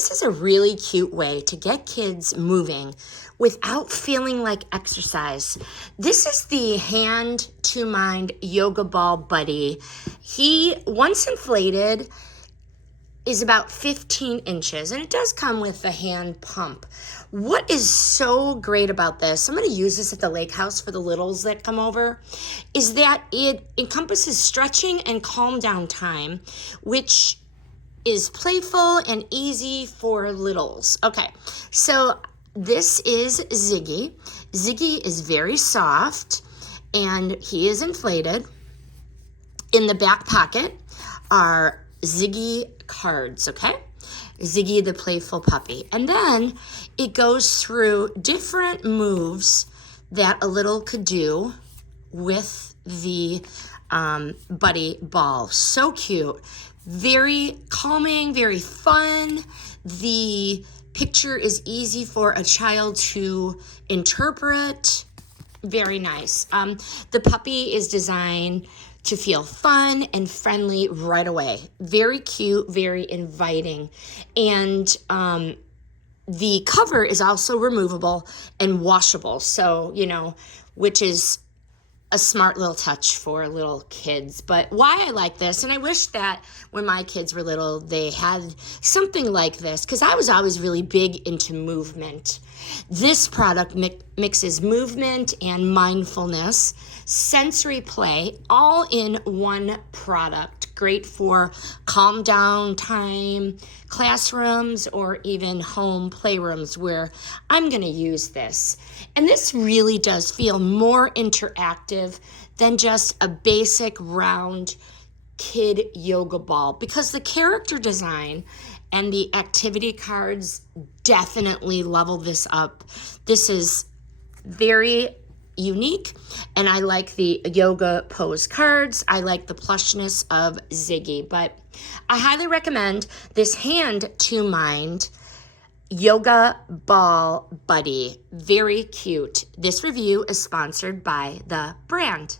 this is a really cute way to get kids moving without feeling like exercise. This is the hand2mind yoga ball buddy. He, once inflated, is about 15 inches, and it does come with a hand pump. What is so great about this, I'm going to use this at the lake house for the littles that come over, is that it encompasses stretching and calm down time, which is playful and easy for littles. Okay, so this is Ziggy. Ziggy is very soft, and he is inflated. In the back pocket are Ziggy cards, okay? Ziggy the playful puppy. And then it goes through different moves that a little could do with the buddy ball. So cute. Very calming, very fun. The picture is easy for a child to interpret. Very nice. The puppy is designed to feel fun and friendly right away. Very cute, very inviting. And the cover is also removable and washable. So, which is a smart little touch for little kids. But why I like this, and I wish that when my kids were little, they had something like this, because I was always really big into movement. This product mixes movement and mindfulness, sensory play, all in one product. Great for calm down time, classrooms, or even home playrooms where I'm going to use this. And this really does feel more interactive than just a basic round kid yoga ball, because the character design and the activity cards definitely level this up. This is very unique, and I like the yoga pose cards. I like the plushness of Ziggy, but I highly recommend this hand2mind yoga ball buddy. Very cute. This review is sponsored by the brand.